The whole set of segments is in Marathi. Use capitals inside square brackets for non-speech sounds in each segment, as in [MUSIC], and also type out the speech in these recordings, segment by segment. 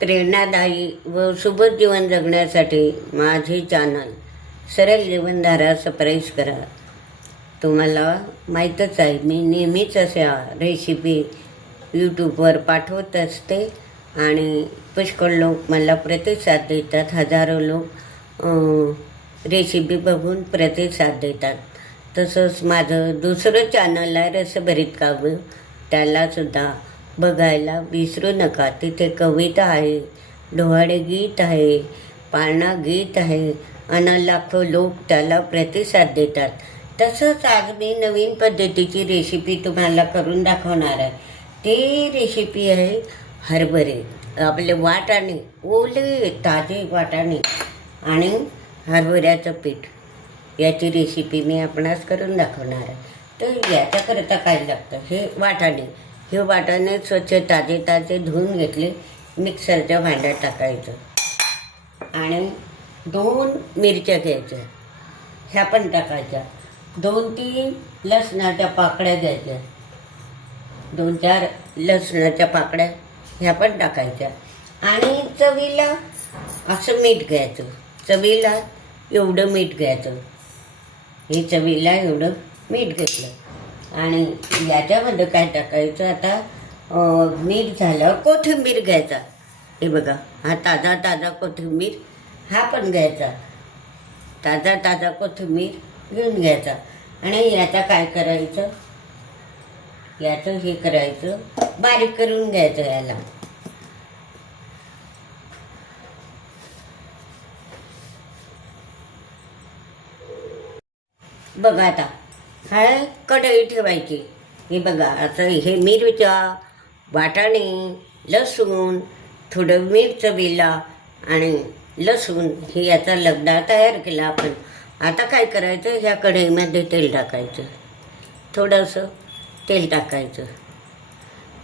प्रेरणादायी व सुबोध जीवन जगण्यासाठी माझे चॅनल सरळ जीवनधारा सबस्क्राईब करा. तुम्हाला माहीतच आहे मी नेहमीच अशा रेसिपी यूट्यूबवर पाठवत असते आणि पुष्कळ लोक मला प्रतिसाद देतात हजारो लोक रेसिपी बघून प्रतिसाद देतात. तसंच माझं दुसरं चॅनल आहे रसभरीत काव्य त्यालासुद्धा बघायला विसरू नका. तिथे कविता आहे डोहाळे गीत आहे पाळणा गीत आहे अन लाखो लोक त्याला प्रतिसाद देतात. तसंच आज मी नवीन पद्धतीची रेसिपी तुम्हाला करून दाखवणार आहे. ती रेसिपी आहे हरभरे. आपले वाटाणे ओले ताजे वाटाणे आणि हरभऱ्याचं पीठ. याची रेसिपी मी आपणास करून दाखवणार आहे. तर याच्याकरता काय लागतं? हे वाटाणे. हे वाटाणे स्वच्छ ताजे ताजे धुवून घेतले. मिक्सरच्या भांड्यात टाकायचं. आणि दोन मिरच्या घ्यायच्या. ह्या पण टाकायच्या. दोन तीन लसणाच्या पाकळ्या घ्यायच्या. दोन चार लसणाच्या पाकळ्या ह्या पण टाकायच्या. आणि चवीला असं मीठ घ्यायचं. चवीला एवढं मीठ घ्यायचं. हे चवीला एवढं मीठ घेतलं. आणि याच्यामध्ये काय टाकायचं आता? मीठ झालं कोथिंबीर घ्यायचा. हे बघा हा ताजा ताजा कोथिंबीर हा पण घ्यायचा. ताजा ताजा कोथिंबीर घेऊन घ्यायचा. आणि याचा काय करायचं? याचं हे करायचं बारीक करून घ्यायचं याला. बघा आता. हाय कढई ठेवायची हे बघा आता हे मिरच्या वाटाणे लसूण थोडं मिरचं बिला आणि लसूण हे याचा लगडा तयार केला आपण. आता काय करायचं? ह्या कढईमध्ये तेल टाकायचं. थोडंसं तेल टाकायचं.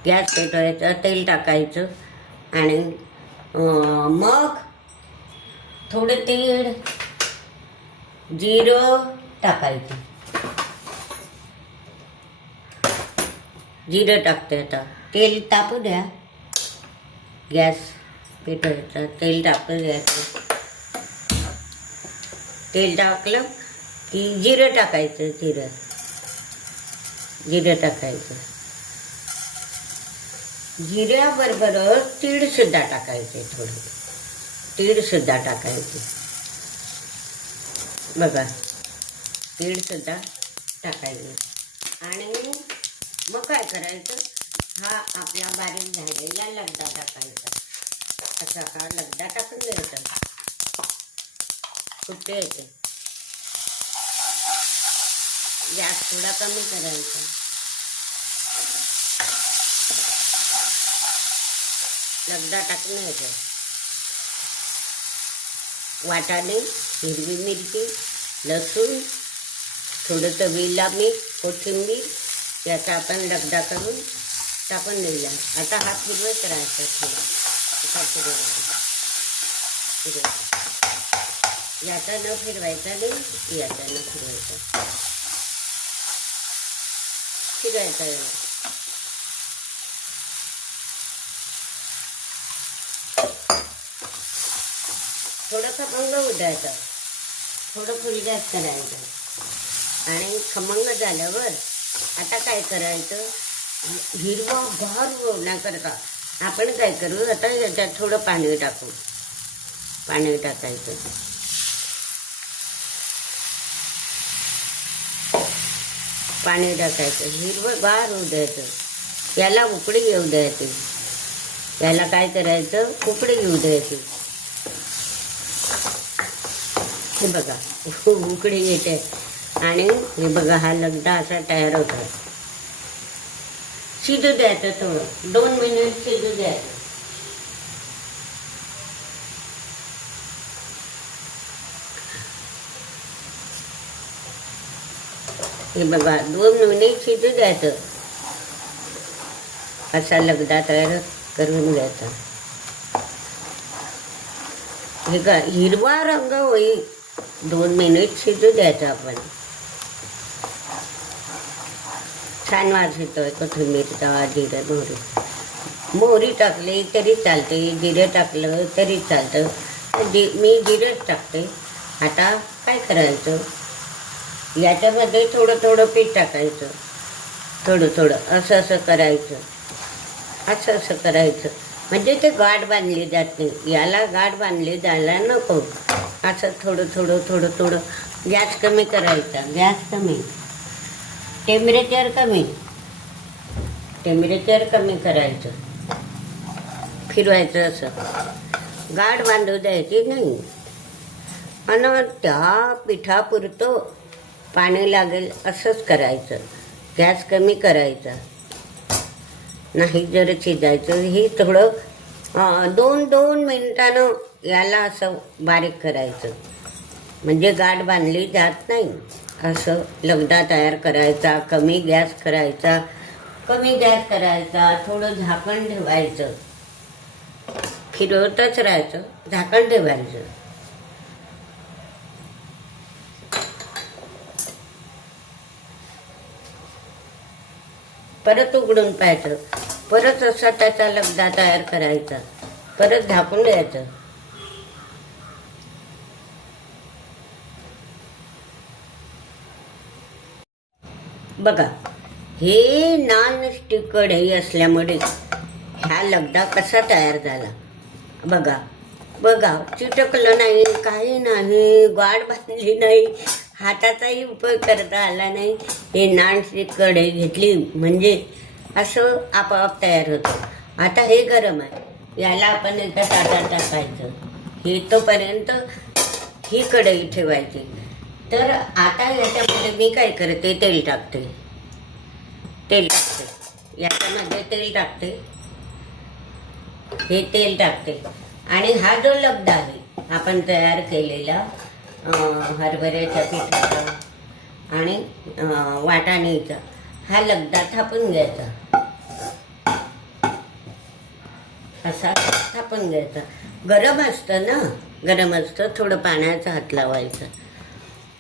गॅस पेटवायचा तेल टाकायचं आणि मग थोडं तीळ जिरं टाकायचं. जिरं टाकते आता. तेल तापू द्या. गॅस पेटवायचा तेल टाकू द्यायचं तेल टाकलं की जिरं टाकायचं जिरं. जिरं टाकायचं. जिऱ्याबरोबर तीळसुद्धा टाकायचे थोडं. तीळसुद्धा टाकायचे. बघा. तीळसुद्धा टाकायचे. आणि मग काय करायचं? हा आपला बारीक झालेला लगदा टाकायचा. असा हा लगदा टाकून द्यायचा. कुठे येते गॅस थोडा कमी करायचा. लगदा टाकून यायचं वाटाणे हिरवी मिरची लसूण थोडं चवीला मीठ कोथिंबीर याचा आपण लगदा करून टाकून देऊया आता हा फिरवत राहायचा थोडा. फिरवायचा याचा न फिरवायचा नाही याचा न फिरवायचा. फिरवायचा थोडासा थोडं खमंग थोडं फुल गॅस करायचं. आणि खमंग झाल्यावर आता काय करायचं? हिरवा गार होण्याकरता आपण काय करू? आता याच्यात थोडं पाणी टाकू. पाणी टाकायचं. पाणी टाकायचं. हिरवं गार होऊ द्यायचं. याला उकडी येऊ द्यायची. याला काय करायचं? उकडी येऊ द्यायची. हे बघा उकडी येते. आणि हे बघा हा लगदा असा तयार होतो. शिजू द्यायचं थोडं. दोन मिनिट शिजू द्यायचं हे बघा दोन मिनिट शिजू द्यायचं असा लगदा तयार करून घ्यायचा हे का हिरवा रंग होईल. दोन मिनिट शिजू द्यायचं आपण. छान वास येतोय कोथिंबीरचा जिरं मोहरी. मोहरी टाकली तरी चालते जिरे टाकलं तरी चालतं. जी मी जिरंच टाकते. आता काय करायचं? याच्यामध्ये थोडं थोडं पीठ टाकायचं. थोडं थोडं असं असं करायचं. असं असं करायचं. म्हणजे ते गाठ बांधली जात नाही. याला गाठ बांधली जायला नको. असं थोडं थोडं थोडं थोडं. गॅस कमी करायचा. गॅस कमी. टेम्परेचर कमी. टेम्परेचर कमी करायचं. फिरवायचं असं. गाठ बांधू द्यायची नाही. आणि त्या पिठापुरतं पाणी लागेल असंच करायचं. गॅस कमी करायचा. नाही जर शिजायचं हे थोडं दोन दोन मिनिटानं याला असं बारीक करायचं. म्हणजे गाठ बांधली जात नाही. असं लगदा तयार करायचा कमी गॅस करायचा कमी गॅस करायचा थोडं झाकण ठेवायचं. फिरवतच राहायचं झाकण ठेवायचं. परत उघडून पाहायचं परत असा त्याचा लगदा तयार करायचा परत झाकून द्यायचं. बघा हे नॉन स्टिक कढई असल्यामुळे ह्या लगदा कसा तयार झाला? बघा बघा चिटकलं नाही काही नाही गाड बांधली नाही हाताचाही उपयोग करता आला नाही. हे नॉन स्टिक कढई घेतली म्हणजे असं आपोआप तयार होतं. आता हे गरम आहे. याला आपण एका ताटात टाकायचं. हे तोपर्यंत ही कढई ठेवायची. तर आता याच्यामध्ये मी काय करते तेल टाकते. तेल टाकते. याच्यामध्ये तेल टाकते. हे तेल टाकते. आणि हा जो लगदा आहे आपण तयार केलेला हरभऱ्याच्या पिठाचा आणि वाटाणीचा हा लगदा थापून घ्यायचा. असा थापून घ्यायचा. गरम असतं ना? गरम असतं थोडं पाण्याचा हात लावायचा.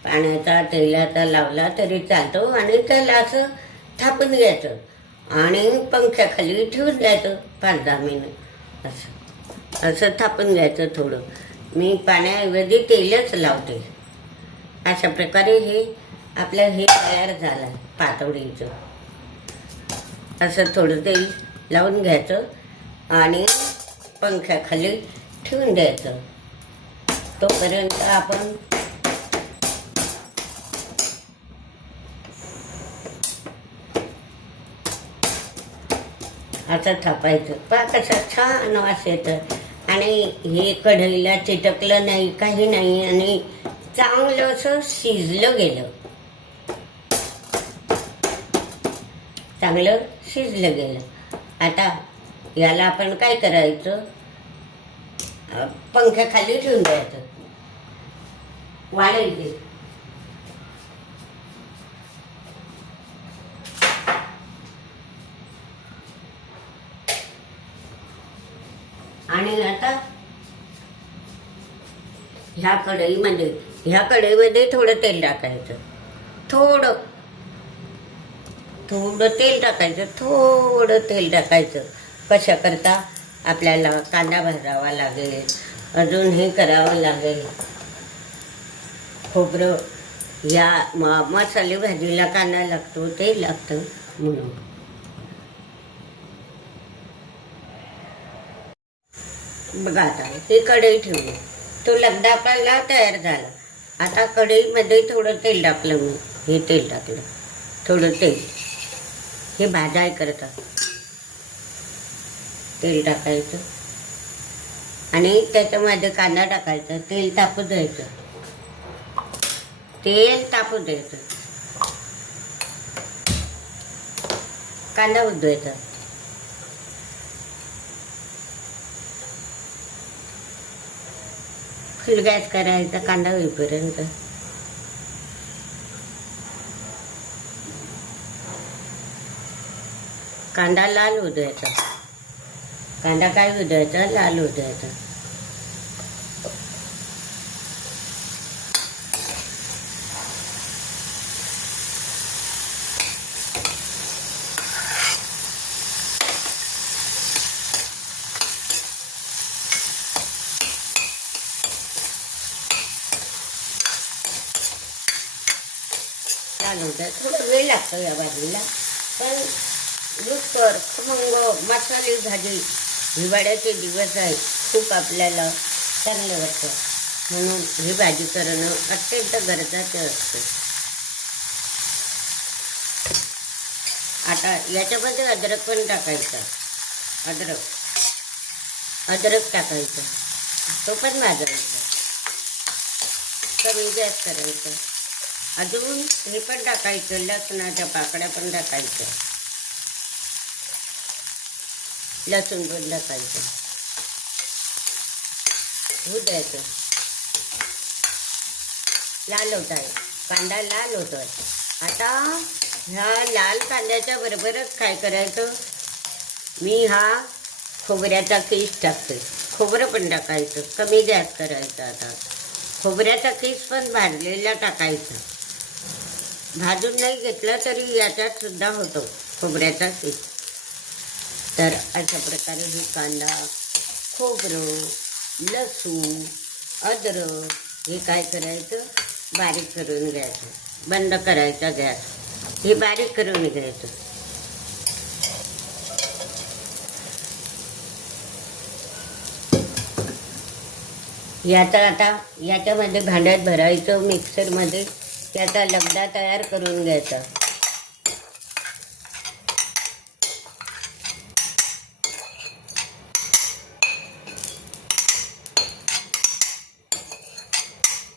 पाण्याचा तेलाचा लावला तरी चालतो आणि त्याला असं थापून घ्यायचं. आणि पंख्याखाली ठेवून द्यायचं पाच दहा मिनिट. असं. असं थापून घ्यायचं थोडं. मी पाण्याऐवजी तेलच लावते. अशा प्रकारे हे आपलं हे तयार झालं पातोडीचं. असं थोडं तेल लावून घ्यायचं आणि पंख्याखाली ठेवून द्यायचं. तोपर्यंत आपण असं थापायचं. पा कसं छान वास येतं. आणि हे कढईला चिटकलं नाही काही नाही आणि चांगलं असं शिजलं गेलं. चांगलं शिजलं गेलं. आता याला आपण काय करायचं? पंख्याखाली ठेवून द्यायचं. वाढेल पाणी आता? ह्या कढईमध्ये ह्या कढईमध्ये थोडं तेल टाकायचं. थोडं. थोडं तेल टाकायचं थोडं तेल टाकायचं. कशा करता आपल्याला कांदा भाजावा लागेल अजून हे करावं लागेल. खोबरं या म मसाले भाजीला कांदा लागतो ते लागतं म्हणून. बघा आता हे कढई ठेवली. तो लगदा आपल्याला तयार झाला. आता कढईमध्ये थोडं तेल टाकलं मी. हे तेल टाकलं. थोडं तेल. हे भाजाय करतात तेल टाकायचं. आणि त्याच्यामध्ये कांदा टाकायचा. तेल तापू द्यायचं. तेल तापू द्यायचं. कांदा उद्वायचा फुल गॅस करायचा कांदा होईपर्यंत. कांदा लाल होऊ द्यायचा. कांदा काय होऊ द्यायचा? लाल होऊ द्यायचा थोडा थोडं वेळ लागतो या भाजीला पण रुचकर खमंग मसाले भाजी हिवाळ्याचे दिवस आहे खूप आपल्याला चांगलं वाटतं. म्हणून ही भाजी करणं अत्यंत गरजेचं असतं. आता याच्यामध्ये अद्रक पण टाकायचा. अद्रक. अद्रक टाकायचं. तो पण भाजायचा. कमी गॅस करायचा. अजून हे पण टाकायचं लसणाच्या पाकड्या पण टाकायच्या. लसूण पण टाकायचं. होऊ द्यायचं. लाल होत आहे. कांदा लाल होतोय आता ह्या लाल कांद्याच्या बरोबरच काय करायचं? मी हा खोबऱ्याचा केस टाकते. खोबरं पण टाकायचं. कमी गॅस करायचं आता. खोबऱ्याचा केस पण भाजलेला टाकायचा. भाजून नाही घेतलं तरी याच्यात सुद्धा होतो खोबऱ्याचा केस तर अशा प्रकारे हे कांदा खोबरं लसूण अद्रक हे काय करायचं? बारीक करून घ्यायचं. बंद करायचा गॅस. हे बारीक करून घ्यायचं. याचा आता याच्यामध्ये भांड्यात भरायचं मिक्सरमध्ये. त्याचा लगदा तयार करून घ्यायचा.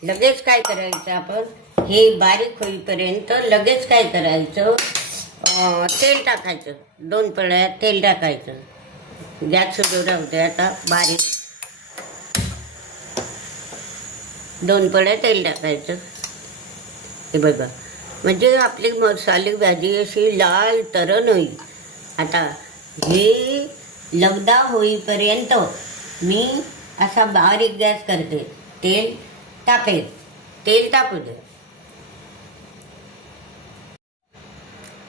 लगेच काय करायचं आपण? हे बारीक होईपर्यंत लगेच काय करायचं? तेल टाकायचं. दोन पळ्या तेल टाकायचं. गॅस सुरू राहू दे आता बारीक. दोन पळ्या तेल टाकायचं. हे बघा. म्हणजे आपली मसाली भाजी अशी लाल तरण होईल. आता हे लगदा होईपर्यंत मी असा बारीक गॅस करते. तेल तापेल तेल तापू दे.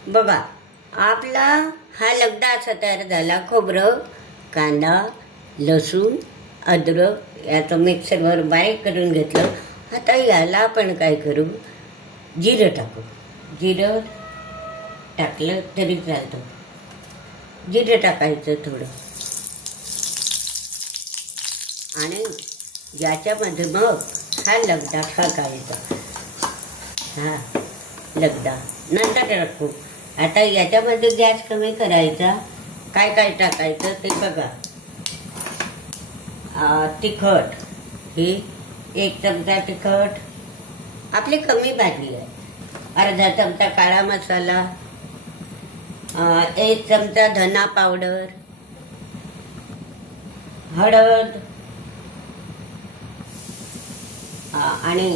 बघा आपला हा लगदा असा तयार झाला. खोबरं कांदा लसूण अद्रक याचं मिक्सरवर बारीक करून घेतलं. आता याला आपण काय करू? जिरं टाकू. जिरं टाकलं तरी चालतं. जिरं टाकायचं थोडं. आणि याच्यामध्ये मग हा लगदा टाकायचा हा लगदा. नंतर टाकू. आता याच्यामध्ये गॅस कमी करायचा. काय काय टाकायचं ते बघा. तिखट. ही एक चमचा तिखट. आपली कमी भाजी आहे. अर्धा चमचा काळा मसाला एक चमचा धना पावडर हळद आणि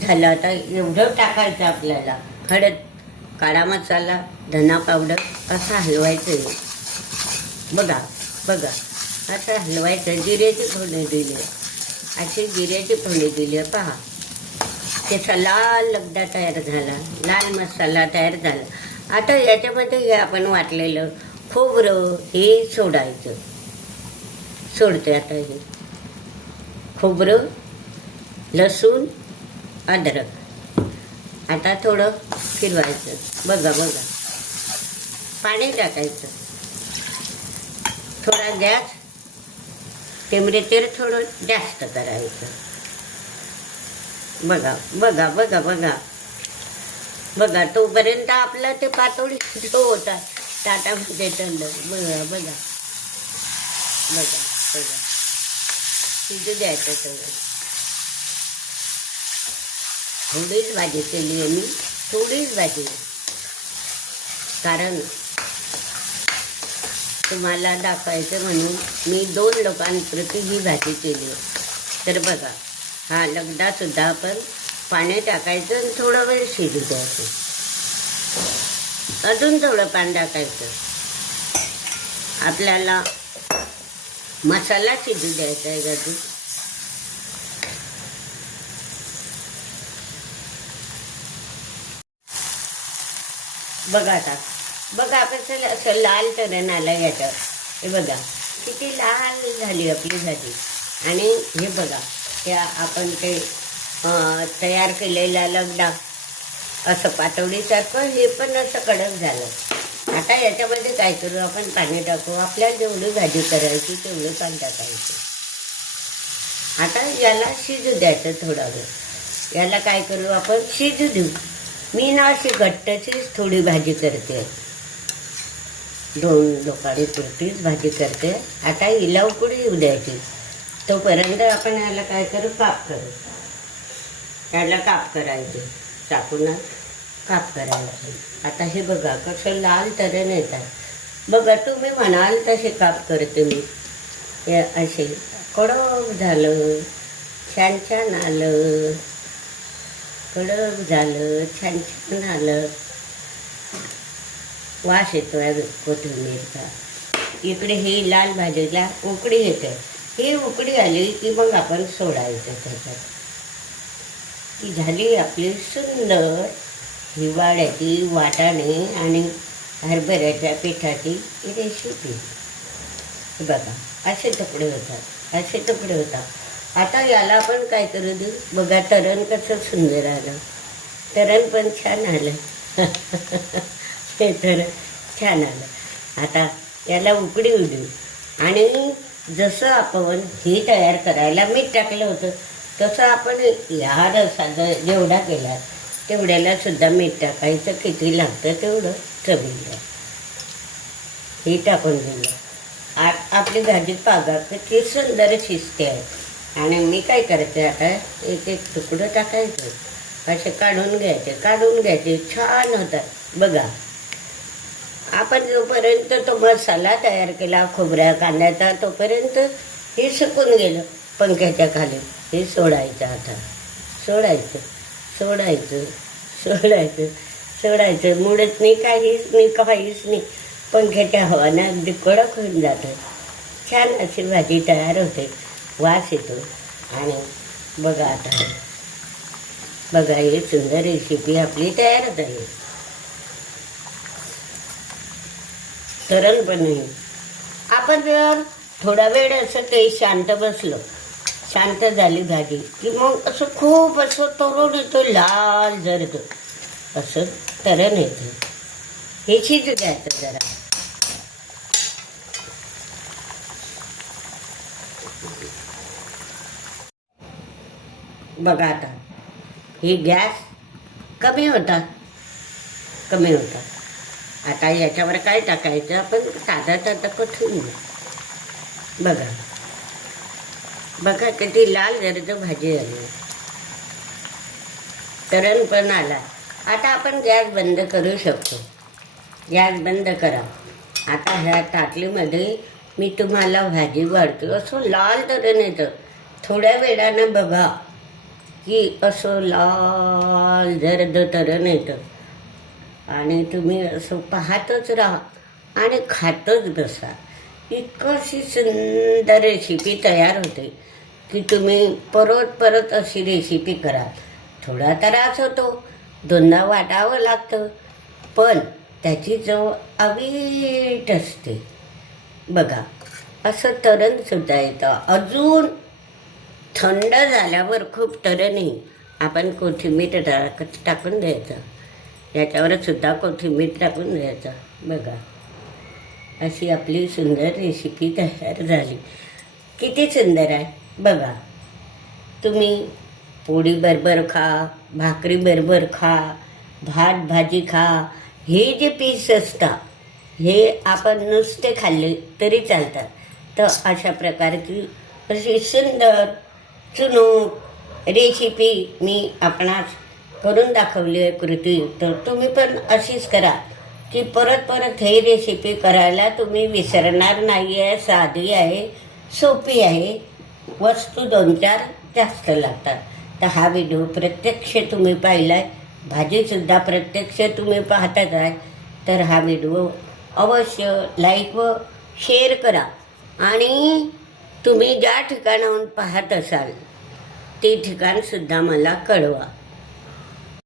झालं आता एवढं टाकायचं आपल्याला. हळद काळा मसाला धना पावडर असं हलवायचं आहे. बघा बघा असं हलवायचं जिऱ्याची फोडणी दिली अशी जिऱ्याची फोडणी दिली पहा. त्याचा लाल लगदा तयार झाला. लाल मसाला तयार झाला. आता याच्यामध्ये आपण वाटलेलं खोबरं हे सोडायचं. सोडते आता हे. खोबरं लसूण अद्रक. आता थोडं फिरवायचं. बघा बघा. पाणी टाकायचं. थोडा गॅस टेम्परेचर थोडं जास्त करायचं. बघा बघा बघा बघा. बघा तोपर्यंत आपलं ते पातोळी तो होता. ताटामध्ये म्हणजे टंड बघा बघा. बघा बघा. शिजू द्यायचं सगळं. थोडीच भाजी केली आहे मी. थोडीच भाजी. कारण तुम्हाला दाखवायचं म्हणून मी दोन लोकांप्रती ही भाजी केली आहे. तर बघा. हा लगदासुद्धा आपण पाणी टाकायचं आणि थोडा वेळ शिजू द्यायचं. अजून थोडं पाणी टाकायचं. आपल्याला मसाला शिजू द्यायचा आहे अजून. बघा आता. बघा कसं असं लाल तरण आलं याच्यावर हे बघा किती लाल झाली आपली भाजी. आणि हे बघा. त्या आपण ते तयार केलेला लगडा असं पातवडीसारखं हे पण असं कडक झालं. आता याच्यामध्ये काय करू आपण पाणी टाकू आपल्याला जेवढी भाजी करायची तेवढं पाणी टाकायचं. आता याला शिजू द्यायचं थोडा वेळ. याला काय करू आपण शिजू देऊ. मी ना अशी घट्टचीच थोडी भाजी करते. दोन लोकांनी लोकांपुरतीच भाजी करते. आता हिला उकडी येऊ द्यायची. तोपर्यंत आपण याला काय करू? काप करू. याला काप करायचे. चाकून काप करायचे. आता हे बघा कसं लाल तऱ्हेने येतात. बघा तुम्ही म्हणाल तसे काप करते मी. हे असे कडक झालं छान छान आलं. कडक झालं छान छान आलं. वास येतो आहे कोथिंबीरचा. इकडे हे लाल भाजीला उकडी येते. ही उकडी आली की मग आपण सोडायचं त्याच्यात. ती झाली आपली सुंदर हिवाळ्याची वाटाणे आणि हरभऱ्याच्या पिठाची रेसिपी. बघा असे तुकडे होतात असे तुकडे होतात. आता याला आपण काय करू देऊ? बघा तरण कसं सुंदर आलं. तरण पण छान आलं. [LAUGHS] हे तर छान आलं. आता याला उकडी उडू आणि जसं आपण हे तयार करायला मीठ टाकलं होतं तसं आपण ह्या रसाचा जेवढा केला तेवढ्याला सुद्धा मीठ टाकायचं किती लागतं तेवढं चवीला. हे टाकून दिलं. आ आपली भाजी पागा किती सुंदर शिजते. आहे आणि मी काय करते आता एक एक तुकडं टाकायचं असे काढून घ्यायचे काढून घ्यायचे छान होतात. बघा. आपण जोपर्यंत तो मसाला तयार केला खोबऱ्या कांद्याचा तोपर्यंत हे सुकून गेलं पंख्याच्या खाली. हे सोडायचं आता. सोडायचं. सोडायचं. सोडायचं. सोडायचं. मुडत नाही काहीच नाही काहीच नाही. पंख्याच्या हवानं अगदी कडक होऊन जातं. छान अशी भाजी तयार होते. वास येतो. आणि बघा आता. बघा ही सुंदर रेसिपी आपली तयार झाली. तरण पण नाही आपण जर थोडा वेळ असं काही शांत बसलो. शांत झाली भाजी. की मग असं खूप असं तरुण येतो लाल जर्द. असं तरण येतं. हे शिजू द्यायचं जरा. बघा आता. हे गॅस कमी होता. कमी होता. आता याच्यावर काय टाकायचं? आपण साधा साधा कोथिंबीर बघा. बघा किती लाल जर्द भाजी आली. तरण पण आला. आता आपण गॅस बंद करू शकतो. गॅस बंद करा. आता ह्या ताटलीमध्ये मी तुम्हाला भाजी वाढतो. असं लाल तरण येतं. थोड्या वेळानं बघा की असं लाल जर्द तरण येतं. आणि तुम्ही असं पाहतच राहा आणि खातच बसा. इतकं अशी सुंदर रेसिपी तयार होते की तुम्ही परत परत अशी रेसिपी करा. थोडा त्रास होतो दोनदा वाटावं लागतं पण त्याची चव अवीट असते. बघा असं तरणसुद्धा येतं. अजून थंड झाल्यावर खूप तरणही आपण कोथिंबीर टाक टाकून द्यायचं. याच्यावरच सुद्धा कोथिंबीर टाकून द्यायचं. बघा. अशी आपली सुंदर रेसिपी तयार झाली. किती सुंदर आहे. बघा. तुम्ही पोळी बरोबर खा भाकरी बरोबर खा भात भाजी खा. हे जे पीस असतात हे आपण नुसते खाल्ले तरी चालतात. तर अशा प्रकारची अशी सुंदर चुनूक रेसिपी मी आपणास करून दाखवली आहे कृती. तर तुम्ही पण अशीच करा की परत परत हे रेसिपी करायला तुम्ही विसरणार नाही आहे साधी आहे सोपी आहे. वस्तू दोन चार जास्त लागतात. तर हा व्हिडिओ प्रत्यक्ष तुम्ही पाहिला आहे भाजीसुद्धा प्रत्यक्ष तुम्ही पाहताच आहे. तर हा व्हिडिओ अवश्य लाईक व शेअर करा. आणि तुम्ही ज्या ठिकाणाहून पाहत असाल ते ठिकाणसुद्धा मला कळवा.